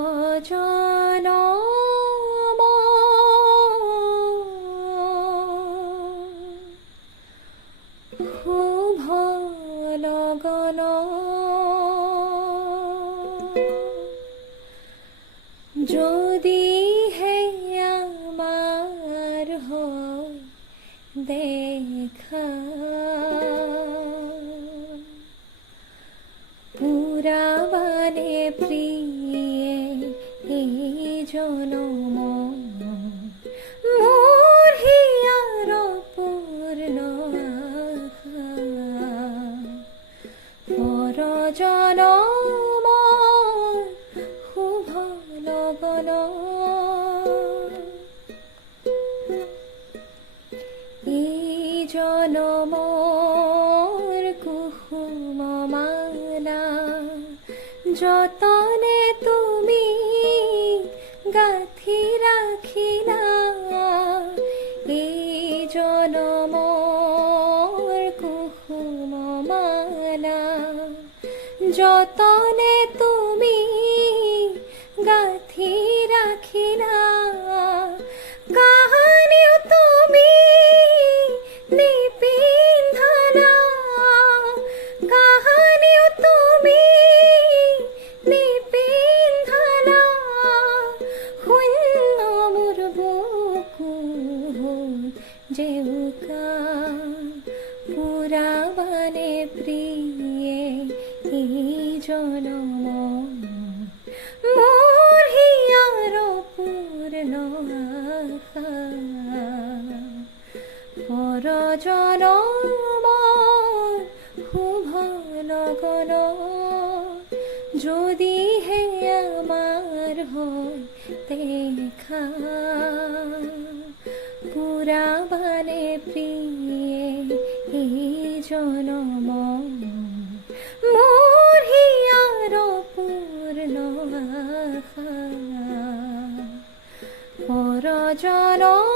পৰজনম শুভ লগন যদিহে আমাৰ হয় দেখা পুৰাবানে প্ৰিয়ে এই জনম মোৰ হিয়াৰ পূৰ্ণ আশা পৰজনম শুভ লগন এই জনমৰ কুসুম মালা যতনে তুমি গাঁঠি ৰাখিলা এই জনমৰ কুসুম মালা যতনে তুমি গাঁঠি ৰাখিলা কাহানিও তুমি নিপিন্ধালা কাহানিও তুমি নিপিন্ধালা শূন্য মোৰ বুকু জেউকা পুৰাবানে প্ৰিয়ে এই জনম মোৰ হিয়াৰ পূৰ্ণ আশা পৰজনম শুভ লগন যদিহে আমাৰ হয় দেখা পুৰাবানে প্ৰিয়ে এই জনম মোৰ হিয়াৰ পূৰ্ণ আশা পৰজনম